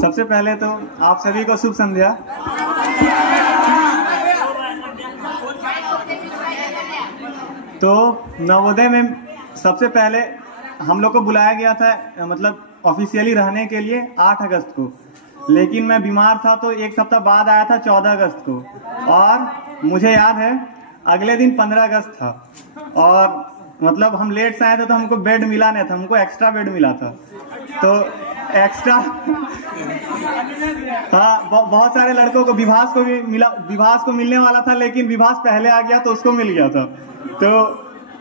सबसे पहले तो आप सभी को शुभ संध्या। तो नवोदय में सबसे पहले हम लोग को बुलाया गया था, मतलब ऑफिशियली रहने के लिए 8 अगस्त को, लेकिन मैं बीमार था तो एक सप्ताह बाद आया था 14 अगस्त को। और मुझे याद है अगले दिन 15 अगस्त था और मतलब हम लेट से आए थे तो हमको बेड मिला नहीं था, हमको एक्स्ट्रा बेड मिला था। तो एक्स्ट्रा हाँ, बहुत सारे लड़कों को, विभास को भी मिला, विभास को मिलने वाला था लेकिन विभास पहले आ गया तो उसको मिल गया था, तो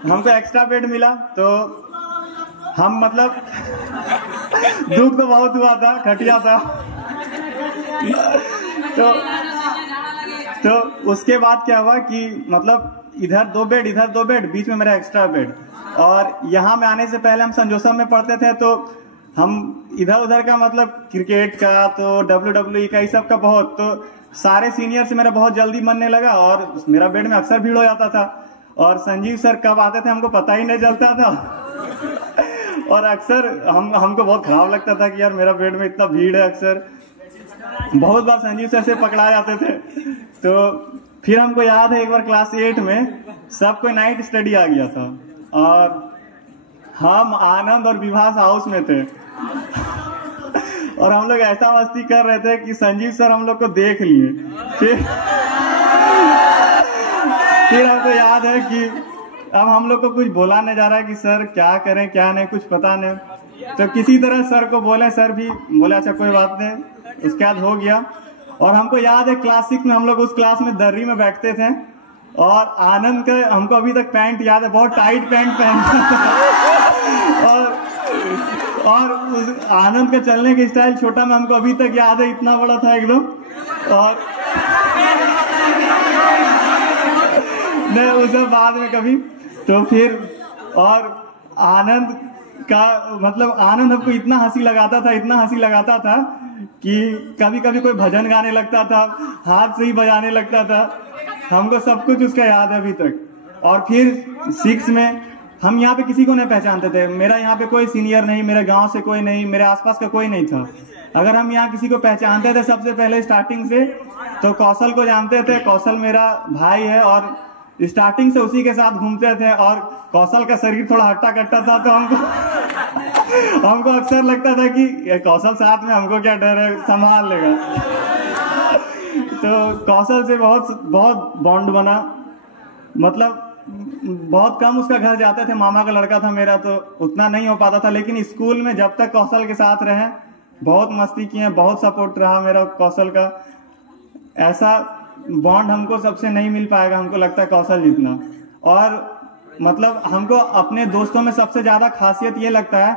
हमको एक्स्ट्रा बेड मिला। तो हम मतलब दुख तो बहुत हुआ था, खटिया था। तो उसके बाद क्या हुआ कि मतलब इधर 2 बेड, इधर 2 बेड, बीच में मेरा एक्स्ट्रा बेड। और यहाँ में आने से पहले हम संत जोसफ में पढ़ते थे तो हम इधर उधर का मतलब क्रिकेट का तो WWE का, इस सब का बहुत, तो सारे सीनियर से मेरा बहुत जल्दी मनने लगा और मेरा बेड में अक्सर भीड़ हो जाता था। और संजीव सर कब आते थे हमको पता ही नहीं चलता था। और अक्सर हमको बहुत खराब लगता था कि यार मेरा बेड में इतना भीड़ है। अक्सर बहुत बार संजीव सर से पकड़ा जाते थे। तो फिर हमको याद है एक बार क्लास 8 में सब कोई नाइट स्टडी आ गया था और हम आनंद और विभास हाउस में थे। और हम लोग ऐसा मस्ती कर रहे थे कि संजीव सर हम लोग को देख लिए। फिर हमको याद है कि अब हम लोग को कुछ बोला नहीं जा रहा है कि सर क्या करें क्या नहीं, कुछ पता नहीं। तो किसी तरह सर को बोले, सर भी बोले अच्छा कोई बात नहीं। उसके बाद हो गया। और हमको याद है क्लास 6 में हम लोग उस क्लास में दर्री में बैठते थे और आनंद का हमको अभी तक पैंट याद है, बहुत टाइट पैंट पहनता था। और उस आनंद का चलने का स्टाइल छोटा में हमको अभी तक याद है, इतना बड़ा था एकदम। और नहीं, उसे बाद में कभी। तो फिर और आनंद का मतलब आनंद हमको इतना हंसी लगाता था, इतना हंसी लगाता था कि कभी कभी कोई भजन गाने लगता था, हाथ से ही बजाने लगता था। हमको सब कुछ उसका याद है अभी तक। और फिर 6 में हम यहाँ पे किसी को नहीं पहचानते थे। मेरा यहाँ पे कोई सीनियर नहीं, मेरे गांव से कोई नहीं, मेरे आसपास का कोई नहीं था। अगर हम यहाँ किसी को पहचानते थे सबसे पहले स्टार्टिंग से तो कौशल को जानते थे। कौशल मेरा भाई है और स्टार्टिंग से उसी के साथ घूमते थे। और कौशल का शरीर थोड़ा हट्टा कट्टा था तो हमको अक्सर लगता था कि कौशल साथ में, हमको क्या डर है, संभाल लेगा। तो कौशल से बहुत बॉन्ड बना। मतलब बहुत कम उसका घर जाते थे, मामा का लड़का था मेरा तो उतना नहीं हो पाता था। लेकिन स्कूल में जब तक कौशल के साथ रहे बहुत मस्ती किए, बहुत सपोर्ट रहा मेरा कौशल का। ऐसा बॉन्ड हमको सबसे नहीं मिल पाएगा, हमको लगता है कौशल जितना। और मतलब हमको अपने दोस्तों में सबसे ज्यादा खासियत ये लगता है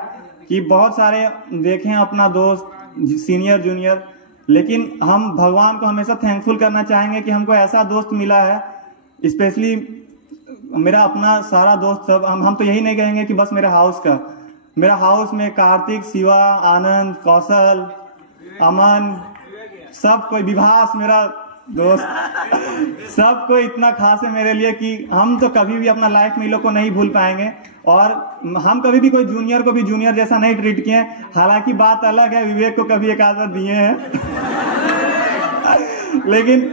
कि बहुत सारे देखें अपना दोस्त सीनियर जूनियर, लेकिन हम भगवान को हमेशा थैंकफुल करना चाहेंगे कि हमको ऐसा दोस्त मिला है। स्पेशली मेरा अपना सारा दोस्त सब, हम तो यही नहीं कहेंगे कि बस मेरा हाउस का, मेरा हाउस में कार्तिक, शिवा, आनंद, कौशल, अमन, सब कोई, विभास मेरा दोस्त, सब कोई इतना खास है मेरे लिए कि हम तो कभी भी अपना लाइफ में इन लोग को नहीं भूल पाएंगे। और हम कभी भी कोई जूनियर को भी जूनियर जैसा नहीं ट्रीट किए। हालांकि बात अलग है, विवेक को कभी एक आदत दिए हैं। लेकिन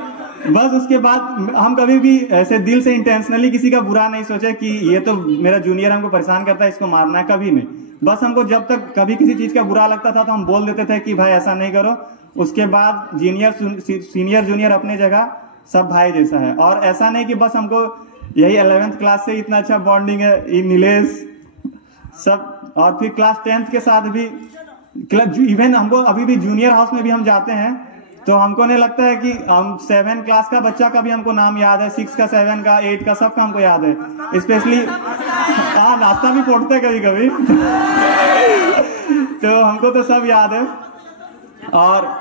बस उसके बाद हम कभी भी ऐसे दिल से इंटेंशनली किसी का बुरा नहीं सोचे कि ये तो मेरा जूनियर हमको परेशान करता है, इसको मारना है, कभी नहीं। बस हमको जब तक कभी किसी चीज का बुरा लगता था तो हम बोल देते थे कि भाई ऐसा नहीं करो। उसके बाद सीनियर जूनियर अपने जगह सब भाई जैसा है। और ऐसा नहीं कि बस हमको यही 11th क्लास से इतना अच्छा बॉन्डिंग है, ये नीलेश सब। और फिर क्लास 10th के साथ भी, इवन हमको अभी भी जूनियर हाउस में भी हम जाते हैं तो हमको नहीं लगता है कि हम 7 क्लास का बच्चा का भी हमको नाम याद है, 6 का, 7 का, 8 का, सबका हमको याद है। स्पेशली नाश्ता भी पढ़ते कभी कभी। तो हमको तो सब याद है। और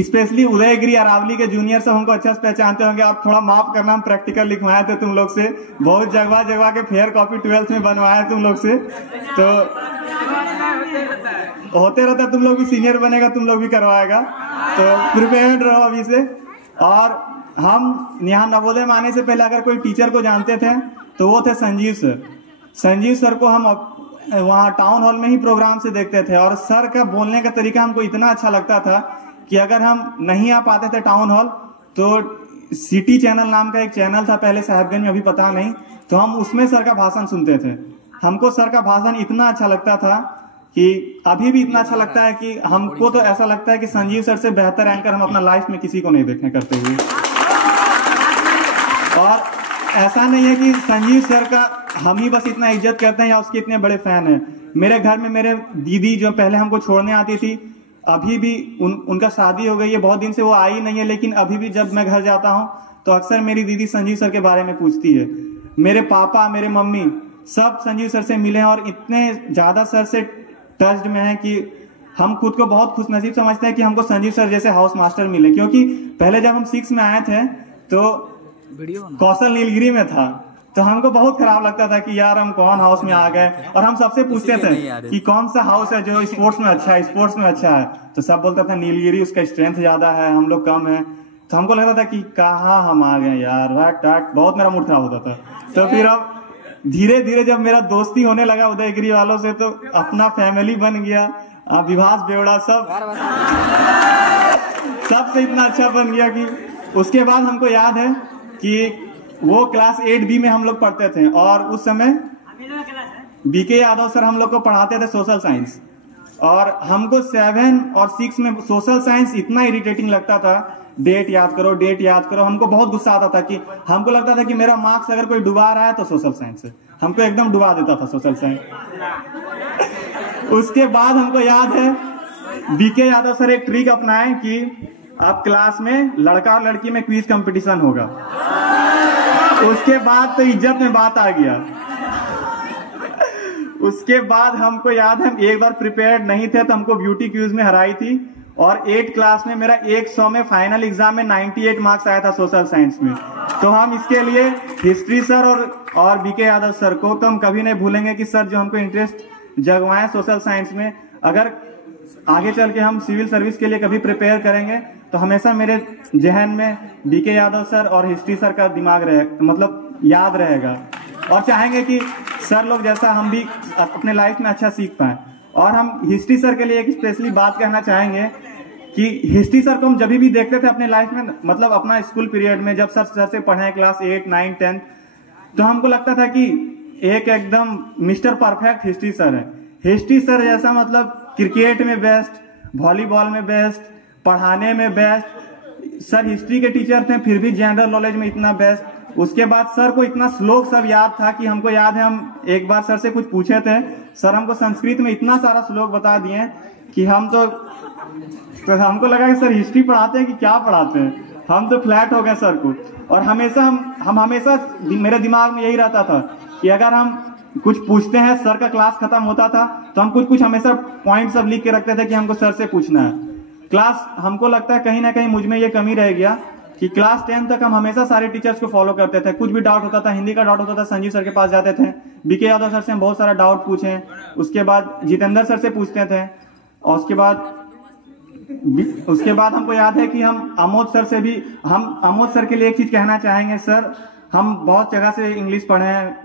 स्पेशली उदयगिरी अरावली के जूनियर सब हमको अच्छा से पहचानते होंगे। आप थोड़ा माफ करना, हम प्रैक्टिकल लिखवाए थे तुम लोग से, बहुत जगह जगह के फेयर कॉपी 12th में बनवाए तुम लोग से। तो होते रहता, तुम लोग भी सीनियर बनेगा, तुम लोग भी करवाएगा, तो प्रिपेयर्ड रहो अभी से। और हम यहाँ नवोदय में आने से पहले अगर कोई टीचर को जानते थे तो वो थे संजीव सर। संजीव सर को हम वहाँ टाउन हॉल में ही प्रोग्राम से देखते थे, और सर का बोलने का तरीका हमको इतना अच्छा लगता था कि अगर हम नहीं आ पाते थे टाउन हॉल तो सिटी चैनल नाम का एक चैनल था पहले साहेबगंज में, अभी पता नहीं, तो हम उसमें सर का भाषण सुनते थे। हमको सर का भाषण इतना अच्छा लगता था कि अभी भी इतना अच्छा लगता है कि हमको तो ऐसा लगता है कि संजीव सर से बेहतर एंकर हम अपना लाइफ में किसी को नहीं देखे करते हुए। और ऐसा नहीं है कि संजीव सर का हम ही बस इतना इज्जत करते हैं या उसके इतने बड़े फैन हैं। मेरे घर में मेरे दीदी जो पहले हमको छोड़ने आती थी, अभी भी उनका शादी हो गई है, बहुत दिन से वो आई नहीं है, लेकिन अभी भी जब मैं घर जाता हूँ तो अक्सर मेरी दीदी संजीव सर के बारे में पूछती है। मेरे पापा, मेरे मम्मी सब संजीव सर से मिले हैं और इतने ज्यादा सर से टच्ड में हैं कि हम खुद को बहुत खुशनसीब समझते हैं कि हमको संजीव सर जैसे हाउस मास्टर मिले। क्योंकि पहले जब हम 6 में आए थे तो कौशल नीलगिरी में था, तो हमको बहुत खराब लगता था कि यार हम कौन हाउस में आ गए, और हम सबसे पूछते थे कि कौन सा हाउस है जो स्पोर्ट्स में अच्छा है, स्पोर्ट्स में अच्छा है, तो सब बोलता था नीलगिरी, उसका स्ट्रेंथ ज्यादा है, हम लोग कम है। तो हमको लगता था कि कहाँ हम आ गए यार, बहुत मेरा मूड खराब होता था। तो फिर अब धीरे धीरे जब मेरा दोस्ती होने लगा उदयगिरी वालों से, तो अपना फैमिली बन गया, विभास बेवड़ा सबसे इतना अच्छा बन गया कि उसके बाद हमको याद है कि वो क्लास 8B में हम लोग पढ़ते थे, और उस समय बीके यादव सर हम लोग को पढ़ाते थे सोशल साइंस, और हमको 7 और 6 में सोशल साइंस इतना इरिटेटिंग लगता था, डेट याद करो, डेट याद करो। हमको बहुत गुस्सा आता था कि हमको लगता था कि मेरा मार्क्स अगर कोई डुबा रहा है तो सोशल साइंस है, हमको एकदम डुबा देता था सोशल साइंस। उसके बाद हमको याद है बीके यादव सर एक ट्रिक अपनाए कि अब क्लास में लड़का और लड़की में क्विज कंपटीशन होगा। उसके बाद तो इज्जत में बात आ गया। उसके बाद हमको याद है हम एक बार प्रिपेयर्ड नहीं थे तो हमको ब्यूटी क्विज में हराई थी, और 8 क्लास में मेरा 100 में फाइनल एग्जाम में 98 मार्क्स आया था सोशल साइंस में। तो हम इसके लिए हिस्ट्री सर और बीके यादव सर को तो हम कभी नहीं भूलेंगे कि सर जो हमको इंटरेस्ट जगवाए सोशल साइंस में, अगर आगे चल के हम सिविल सर्विस के लिए कभी प्रिपेयर करेंगे तो हमेशा मेरे जहन में बीके यादव सर और हिस्ट्री सर का दिमाग मतलब याद रहेगा, और चाहेंगे कि सर लोग जैसा हम भी अपने लाइफ में अच्छा सीख पाए। और हम हिस्ट्री सर के लिए एक स्पेशली बात कहना चाहेंगे कि हिस्ट्री सर को हम जब भी देखते थे अपने लाइफ में, मतलब अपना स्कूल पीरियड में जब सर से पढ़े क्लास 8, 9, 10, तो हमको लगता था कि एक एकदम मिस्टर परफेक्ट हिस्ट्री सर है। हिस्ट्री सर जैसा मतलब क्रिकेट में बेस्ट, वॉलीबॉल में बेस्ट, पढ़ाने में बेस्ट। सर हिस्ट्री के टीचर थे फिर भी जनरल नॉलेज में इतना बेस्ट। उसके बाद सर को इतना श्लोक सब याद था कि हमको याद है हम एक बार सर से कुछ पूछे थे, सर हमको संस्कृत में इतना सारा श्लोक बता दिए कि हम तो हमको लगा कि सर हिस्ट्री पढ़ाते हैं कि क्या पढ़ाते हैं, हम तो फ्लैट हो गए सर को। और हमेशा हम हमेशा मेरे दिमाग में यही रहता था कि अगर हम कुछ पूछते हैं, सर का क्लास खत्म होता था तो हम कुछ हमेशा पॉइंट सब लिख के रखते थे कि हमको सर से पूछना है। क्लास हमको लगता है कहीं ना कहीं मुझ में ये कमी रह गया कि क्लास 10 तक हम हमेशा सारे टीचर्स को फॉलो करते थे। कुछ भी डाउट होता था, हिंदी का डाउट होता था, संजीव सर के पास जाते थे, बीके यादव सर से हम बहुत सारा डाउट पूछे, उसके बाद जितेंद्र सर से पूछते थे, और उसके बाद हमको याद है कि हम अमोद सर से भी, हम अमोद सर के लिए एक चीज कहना चाहेंगे, सर हम बहुत जगह से इंग्लिश पढ़े हैं,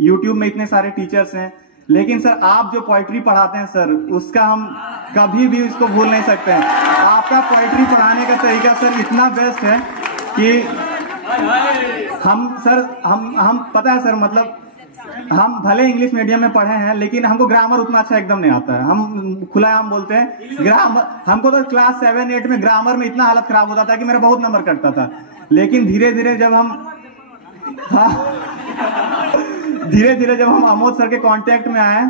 यूट्यूब में इतने सारे टीचर्स हैं, लेकिन सर आप जो पोइट्री पढ़ाते हैं सर, उसका हम कभी भी उसको भूल नहीं सकते हैं। आपका पोइट्री पढ़ाने का तरीका सर इतना बेस्ट है कि हम पता है सर, मतलब हम भले इंग्लिश मीडियम में पढ़े हैं लेकिन हमको ग्रामर उतना अच्छा एकदम नहीं आता है। हम खुलाआम बोलते हैं ग्रामर, हमको तो क्लास 7, 8 में ग्रामर में इतना हालत खराब होता था कि मेरा बहुत नंबर कटता था। लेकिन धीरे धीरे जब हम अमोद सर के कांटेक्ट में आए,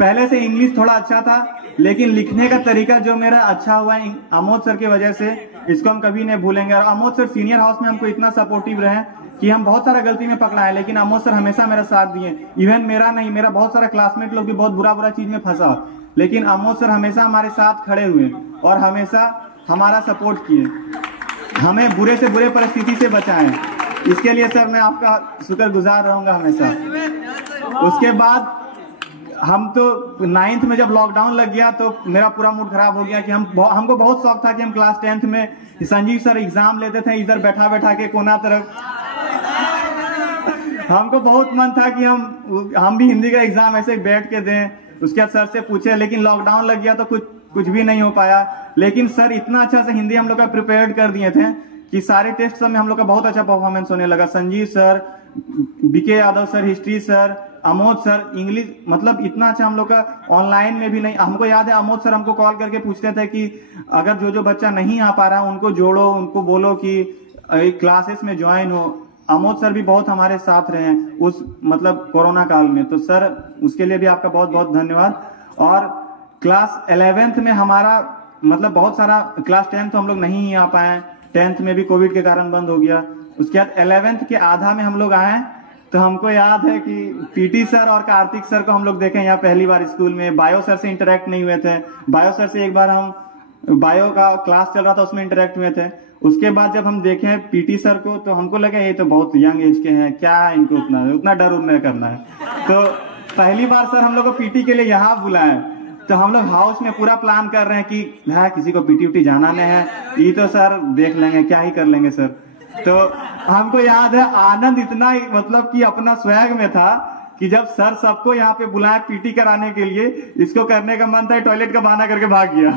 पहले से इंग्लिश थोड़ा अच्छा था लेकिन लिखने का तरीका जो मेरा अच्छा हुआ है अमोद सर की वजह से, इसको हम कभी नहीं भूलेंगे। और अमोद सर सीनियर हाउस में हमको इतना सपोर्टिव रहे कि हम बहुत सारा गलती में पकड़ा है, लेकिन अमोद सर हमेशा मेरा साथ दिए। इवन मेरा नहीं, मेरा बहुत सारा क्लासमेट लोग भी बहुत बुरा चीज में फंसा, लेकिन अमोद सर हमेशा हमारे साथ खड़े हुए और हमेशा हमारा सपोर्ट किए, हमें बुरे से बुरे परिस्थिति से बचाएं। इसके लिए सर मैं आपका शुक्रगुजार रहूंगा हमेशा। उसके बाद हम तो 9th में जब लॉकडाउन लग गया तो मेरा पूरा मूड खराब हो गया कि हमको बहुत शौक था कि हम क्लास 10th में संजीव सर एग्जाम लेते थे इधर बैठा के कोना तरफ। हमको बहुत मन था कि हम भी हिंदी का एग्जाम ऐसे बैठ के दें, उसके बाद सर से पूछे, लेकिन लॉकडाउन लग गया तो कुछ भी नहीं हो पाया। लेकिन सर इतना अच्छा से हिंदी हम लोग का प्रिपेयर कर दिए थे कि सारे टेस्ट में हम लोग का बहुत अच्छा परफॉर्मेंस होने लगा। Sanjeev sir, BK Yadav sir history sir, Amod sir English, मतलब इतना अच्छा हम लोग का ऑनलाइन में भी नहीं। हमको याद है अमोद सर हमको कॉल करके पूछते थे कि अगर जो बच्चा नहीं आ पा रहा है उनको जोड़ो, उनको बोलो कि क्लासेस में ज्वाइन हो। अमोद सर भी बहुत हमारे साथ रहे हैं उस मतलब कोरोना काल में, तो सर उसके लिए भी आपका बहुत बहुत धन्यवाद। और क्लास 11th में हमारा मतलब बहुत सारा, क्लास 10th तो हम लोग नहीं आ पाए, 10th में भी कोविड के कारण बंद हो गया। उसके बाद 11th के आधा में हम लोग आए, तो हमको याद है कि पीटी सर और कार्तिक सर को हम लोग देखे यहाँ पहली बार स्कूल में। बायो सर से इंटरेक्ट नहीं हुए थे, बायो सर से एक बार हम बायो का क्लास चल रहा था उसमें इंटरेक्ट हुए थे। उसके बाद जब हम देखे पीटी सर को तो हमको लगा ये तो बहुत यंग एज के हैं, क्या इनको उतना डर नहीं करना है। तो पहली बार सर हम लोग को पीटी के लिए यहाँ बुलाए, तो हम लोग हाउस में पूरा प्लान कर रहे हैं कि भाई किसी को पीटी उटी जाना नहीं है, ये तो सर देख लेंगे, क्या ही कर लेंगे सर। तो हमको याद है आनंद इतना मतलब कि अपना स्वैग में था कि जब सर सबको यहाँ पे बुलाया पीटी कराने के लिए, इसको करने का मन था, टॉयलेट का बहाना करके भाग गया।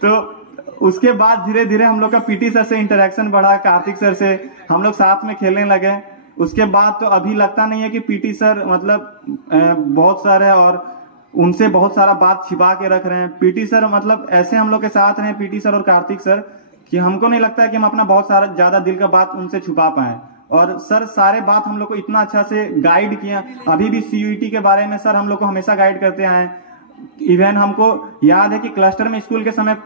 तो उसके बाद धीरे धीरे हम लोग का पीटी सर से इंटरेक्शन बढ़ा, कार्तिक सर से हम लोग साथ में खेलने लगे। उसके बाद तो अभी लगता नहीं है कि पीटी सर मतलब बहुत सारे और उनसे बहुत सारा बात छिपा के रख रहे हैं। पीटी सर मतलब ऐसे हम लोग के साथ रहे पीटी सर और कार्तिक सर कि हमको नहीं लगता है कि हम अपना बहुत सारा ज्यादा दिल का बात उनसे छुपा पाए। और सर सारे बात हम लोग को इतना अच्छा से गाइड किया। अभी भी सीयूईटी के बारे में सर हम लोग को हमेशा गाइड करते आए। इवन हमको याद है कि क्लस्टर में स्कूल के समय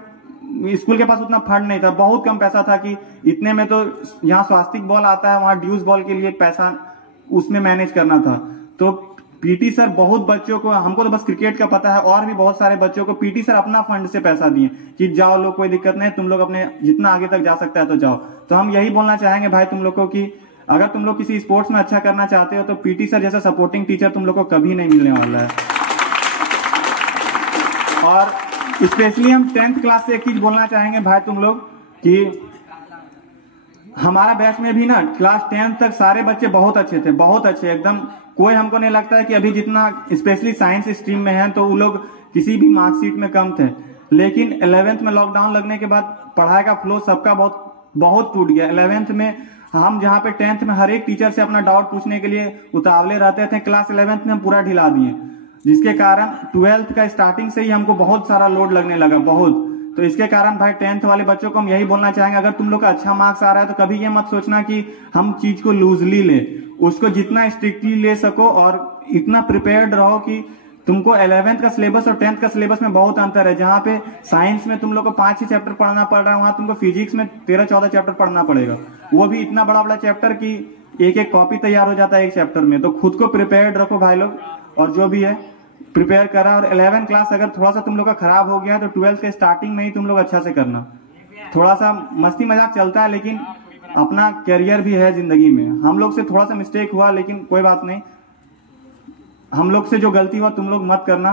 स्कूल के पास उतना फंड नहीं था, बहुत कम पैसा था कि इतने में तो यहाँ स्वास्तिक बॉल आता है, वहां ड्यूज बॉल के लिए पैसा उसमें मैनेज करना था। तो पीटी सर बहुत बच्चों को, हमको तो बस क्रिकेट का पता है, और भी बहुत सारे बच्चों को पीटी सर अपना फंड से पैसा दिए कि जाओ लोग, कोई दिक्कत नहीं, तुम लोग अपने जितना आगे तक जा सकता है तो जाओ। तो हम यही बोलना चाहेंगे भाई तुम लोग को कि अगर तुम लोग किसी स्पोर्ट्स में अच्छा करना चाहते हो तो पीटी सर जैसा सपोर्टिंग टीचर तुम लोग को कभी नहीं मिलने वाला है। और स्पेशली हम 10th क्लास से एक चीज बोलना चाहेंगे भाई तुम लोग कि हमारा बैच में भी ना क्लास 10th तक सारे बच्चे बहुत अच्छे थे, बहुत अच्छे एकदम। कोई हमको नहीं लगता है कि अभी जितना स्पेशली साइंस स्ट्रीम में है तो वो लोग किसी भी मार्कशीट में कम थे। लेकिन 11th में लॉकडाउन लगने के बाद पढ़ाई का फ्लो सबका बहुत टूट गया। 11th में हम जहाँ पे 10th में हर एक टीचर से अपना डाउट पूछने के लिए उतावले रहते थे, क्लास 11th में हम पूरा ढिला दिए, जिसके कारण 12th का स्टार्टिंग से ही हमको बहुत सारा लोड लगने लगा, बहुत। तो इसके कारण भाई 10th वाले बच्चों को हम यही बोलना चाहेंगे, अगर तुम लोग का अच्छा मार्क्स आ रहा है तो कभी ये मत सोचना कि हम चीज को लूजली ले, उसको जितना स्ट्रिक्टली ले सको और इतना प्रिपेयर्ड रहो कि तुमको 11th का सिलेबस और 10th का सिलेबस में बहुत अंतर है। जहाँ पे साइंस में तुम लोग को 5-6 चैप्टर पढ़ना पड़ रहा है, वहां तुमको फिजिक्स में 13-14 चैप्टर पढ़ना पड़ेगा, वो भी इतना बड़ा बड़ा चैप्टर की एक कॉपी तैयार हो जाता है एक चैप्टर में। तो खुद को प्रिपेयर्ड रखो भाई लोग, और जो भी है प्रिपेयर करा। और 11th क्लास अगर थोड़ा सा तुम लोग का खराब हो गया तो 12th के स्टार्टिंग में ही तुम लोग अच्छा से करना। थोड़ा सा मस्ती मजाक चलता है लेकिन अपना कैरियर भी है जिंदगी में। हम लोग से थोड़ा सा मिस्टेक हुआ लेकिन कोई बात नहीं, हम लोग से जो गलती हुआ तुम लोग मत करना।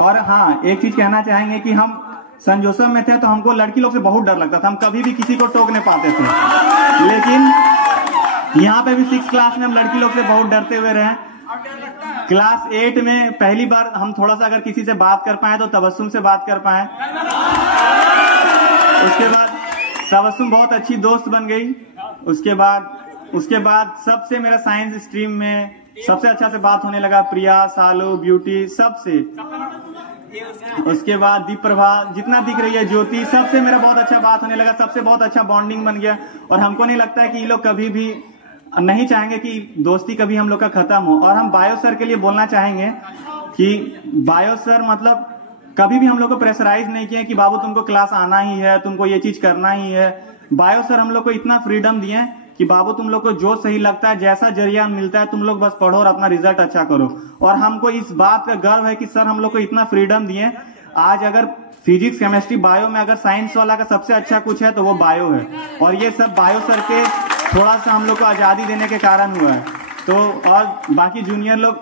और हाँ, एक चीज कहना चाहेंगे कि हम सन जोसेफ में थे तो हमको लड़की लोग से बहुत डर लगता था, हम कभी भी किसी को टोक नहीं पाते थे। लेकिन यहाँ पे भी 6th क्लास में हम लड़की लोग से बहुत डरते हुए रहे। क्लास 8 में पहली बार हम थोड़ा सा अगर किसी से बात कर पाए तो तबस्सुम से बात कर पाए। उसके बाद तबस्सुम बहुत अच्छी दोस्त बन गई। उसके बाद सबसे मेरा साइंस स्ट्रीम में सबसे अच्छा से बात होने लगा, प्रिया, सालू, ब्यूटी, सबसे। उसके बाद दीप प्रभा जितना दिख रही है, ज्योति, सबसे मेरा बहुत अच्छा बात होने लगा, सबसे बहुत अच्छा बॉन्डिंग बन गया। और हमको नहीं लगता है कि ये लोग कभी भी नहीं चाहेंगे कि दोस्ती कभी हम लोग का खत्म हो। और हम बायो सर के लिए बोलना चाहेंगे कि बायो सर मतलब कभी भी हम लोग को प्रेशराइज नहीं किया कि बाबू तुमको क्लास आना ही है, तुमको ये चीज करना ही है। बायो सर हम लोग को इतना फ्रीडम दिए कि बाबू तुम लोग को जो सही लगता है, जैसा जरिया मिलता है, तुम लोग बस पढ़ो और अपना रिजल्ट अच्छा करो। और हमको इस बात का गर्व है कि सर हम लोग को इतना फ्रीडम दिए। आज अगर फिजिक्स, केमिस्ट्री, बायो में अगर साइंस वाला का सबसे अच्छा कुछ है तो वो बायो है। और ये सब बायो सर के थोड़ा सा हम लोग को आजादी देने के कारण हुआ है। तो और बाकी जूनियर लोग,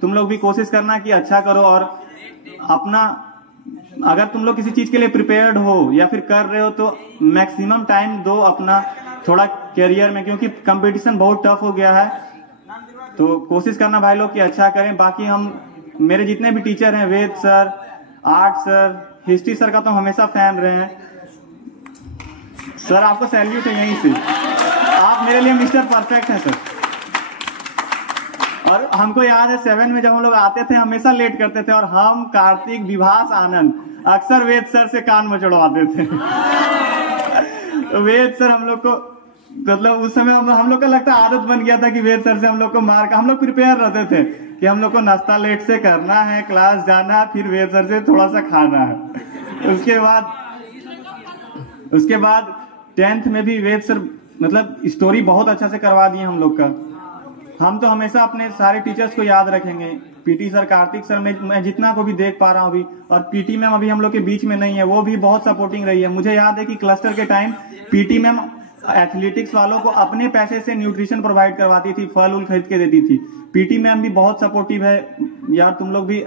तुम लोग भी कोशिश करना कि अच्छा करो। और अपना अगर तुम लोग किसी चीज के लिए प्रिपेयर्ड हो या फिर कर रहे हो तो मैक्सिमम टाइम दो अपना थोड़ा करियर में, क्योंकि कंपटीशन बहुत टफ हो गया है। तो कोशिश करना भाई लोग कि अच्छा करें। बाकी हम मेरे जितने भी टीचर हैं, Ved sir, art sir, history sir का तो हमेशा फैन रहे हैं। सर आपको सैल्यूट है यहीं से, आप मेरे लिए मिस्टर परफेक्ट हैं सर। और हमको याद है 7 में जब हम लोग आते थे हमेशा लेट करते थे, और हम कार्तिक, विभास, आनंद अक्सर वेद सर से कान मचड़वाते थे। तो वेद सर हम लोग को मतलब उस समय हम लोग का लगता आदत बन गया था कि वेद सर से हम लोग को मार का, हम लोग प्रिपेयर रहते थे कि हम लोग को नाश्ता लेट से करना है, क्लास जाना है, फिर वेद सर से थोड़ा सा खाना है। उसके बाद 10th में भी वेद सर मतलब स्टोरी बहुत अच्छा से करवा दिए हम लोग का। हम तो हमेशा अपने सारे टीचर्स को याद रखेंगे। पीटी सर, कार्तिक सर, मैं जितना को भी देख पा रहा हूँ अभी, और पीटी मैम अभी हम लोग के बीच में नहीं है, वो भी बहुत सपोर्टिंग रही है। मुझे याद है कि क्लस्टर के टाइम पीटी मैम एथलेटिक्स वालों को अपने पैसे से न्यूट्रिशन प्रोवाइड करवाती थी, फल उल खरीद के देती थी। पीटी मैम भी बहुत सपोर्टिव है यार। तुम लोग भी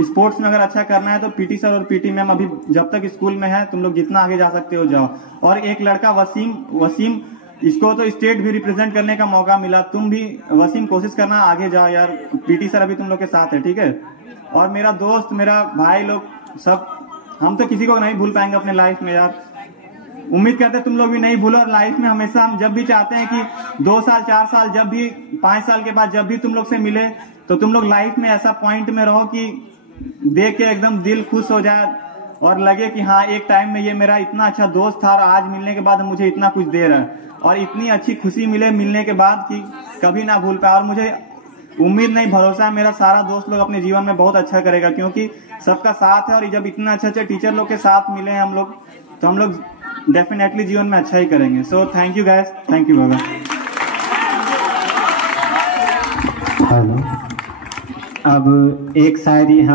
स्पोर्ट्स में अगर अच्छा करना है तो पीटी सर और पीटी मैम अभी जब तक स्कूल में है, तुम लोग जितना आगे जा सकते हो जाओ। और एक लड़का वसीम, इसको तो स्टेट भी रिप्रेजेंट करने का मौका मिला। तुम भी वसीम कोशिश करना, आगे जाओ यार। पीटी सर अभी तुम लोग के साथ है, ठीक है। और मेरा दोस्त, मेरा भाई लोग सब, हम तो किसी को नहीं भूल पाएंगे अपने लाइफ में यार। उम्मीद करते तुम लोग भी नहीं भूलो। और लाइफ में हमेशा हम जब भी चाहते हैं कि 2 साल 4 साल, जब भी 5 साल के बाद जब भी तुम लोग से मिले, तो तुम लोग लाइफ में ऐसा पॉइंट में रहो कि देख के एकदम दिल खुश हो जाए और लगे कि हाँ एक टाइम में ये मेरा इतना अच्छा दोस्त था और आज मिलने के बाद मुझे इतना कुछ दे रहा है। और इतनी अच्छी खुशी मिले मिलने के बाद कि कभी ना भूल पाए। और मुझे उम्मीद नहीं, भरोसा है मेरा सारा दोस्त लोग अपने जीवन में बहुत अच्छा करेगा, क्योंकि सबका साथ है। और जब इतना अच्छे टीचर लोग के साथ मिले हैं हम लोग, तो हम लोग डेफिनेटली जीवन में अच्छा ही करेंगे। So thank you guys, thank you Baba. Hello, अब एक शायरी हम